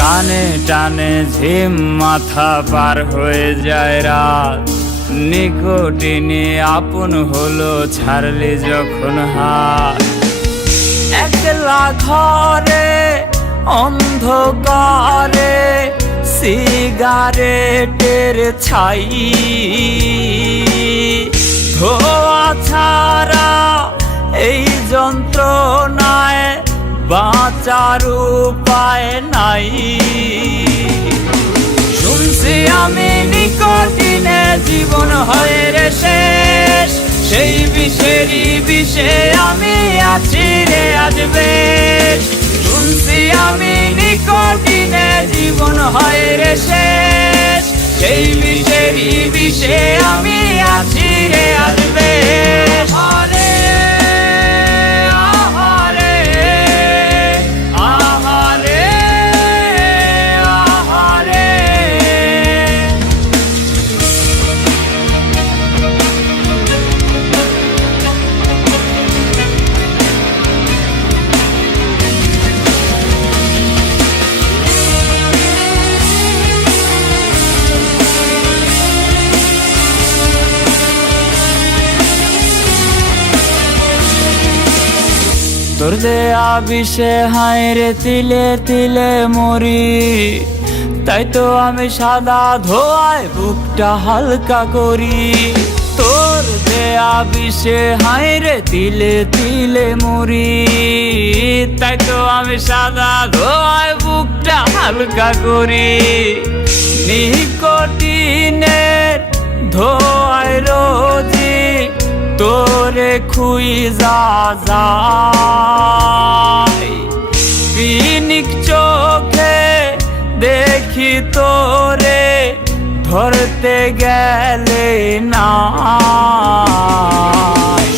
টানে টানে ঝিম মাথা পার হয়ে যায় রাত, নিকটিনে আপন হলো ছাড়লে যখন হাত। একলা ঘরে অন্ধকারে সিগারেটের ছাই, ধোয়া ছাড়া এই যন্ত্রণায় বাঁচার উপায় নাই। শুনছি আমি নিকটিনে জীবন হয় রে শেষ, সেই বিষেরই বিষে আমি আছি রে আজ বেশ। শুনছি আমি নিকটিনে জীবন হয় রে শেষ, সেই বিষেরই বিষে আমি আছি রে আজ বেশ। তোর দেয়া বিষে হায় রে তিলে তিলে মরি, তাই তো আমি সাদা ধোয়ায় বুকটা হালকা করি। তোর দেয়া বিষে হায় রে তিলে তিলে মরি, তাই তো আমি সাদা ধোয়ায় বুকটা হালকা করি। নিকটিনের ধোয়ায় রোজি তোরে খুইজা যায়, পিনিক চোখে দেখি তোরে ধরতে গেলে না।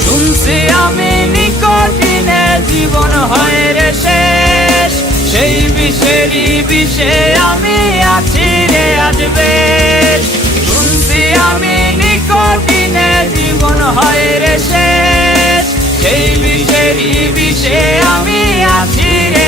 শুনছি আমি নিকটিনে জীবন হয় রে শেষ, সেই বিষেরই বিষে আমি আছি রে আজ বেশ। শুনছি আমি নিকটিনে জীবন হয় রে শেষ, সেই বিষেরই বিষে আমি আছি রে